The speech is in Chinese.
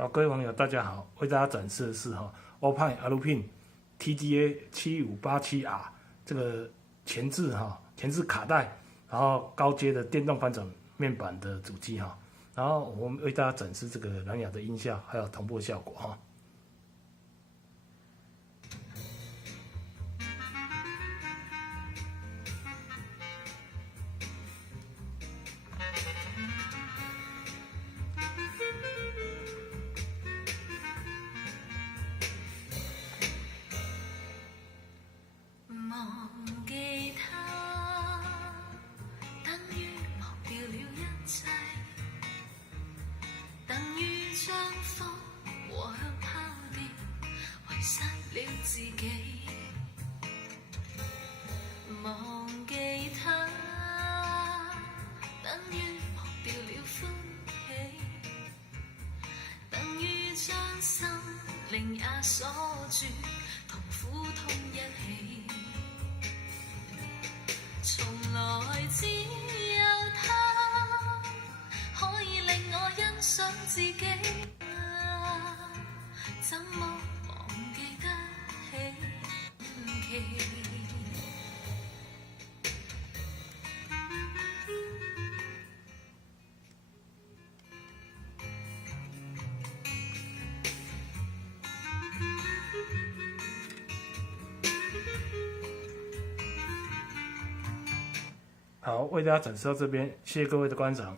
好，各位网友大家好，为大家展示的是Opine Alupin TGA 7587R 这个前置卡带，然后高阶的电动翻转面板的主机然后我们为大家展示这个蓝牙的音效还有同步效果忘記他，等於忘掉了一切，等於將風和香拋掉，遺失了自己。忘記他，等於忘掉了歡喜，等於將心靈也鎖住，同苦痛一起。從來只有他可以令我欣賞自己，怎麼忘記得起奇？好，为大家展示到这边，谢谢各位的观赏。